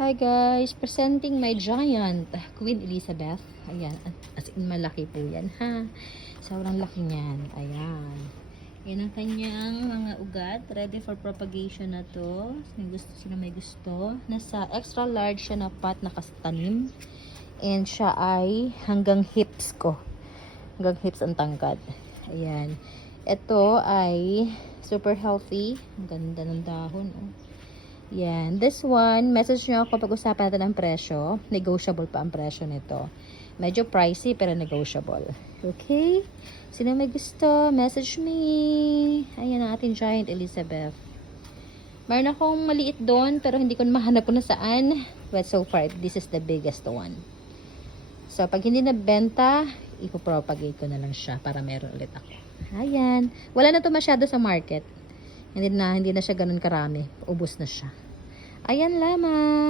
Hi guys, presenting my giant Queen Elizabeth. Ayan, as in malaki po yan ha. Sobrang laki niyan. Ayan. Yan ang kanyang mga ugat. Ready for propagation na to. Sino may gusto. Nasa extra large siya na pot na kastanim. And siya ay hanggang hips ko. Hanggang hips ang tangkad. Ayan. Ito ay super healthy. Ang ganda ng dahon. Oh. Yan. This one, message nyo ako pag-usapan natin ang presyo. Negotiable pa ang presyo nito. Medyo pricey pero negotiable. Okay? Sino may gusto? Message me. Ayan ang ating giant Elizabeth. Meron akong maliit doon pero hindi ko mahanap kung nasaan. But so far, this is the biggest one. So, pag hindi nabenta, ipopropagate ko na lang siya para meron ulit ako. Ayan. Wala na to masyado sa market. Hindi na siya ganun karami. Ubos na siya. Ayan lamang.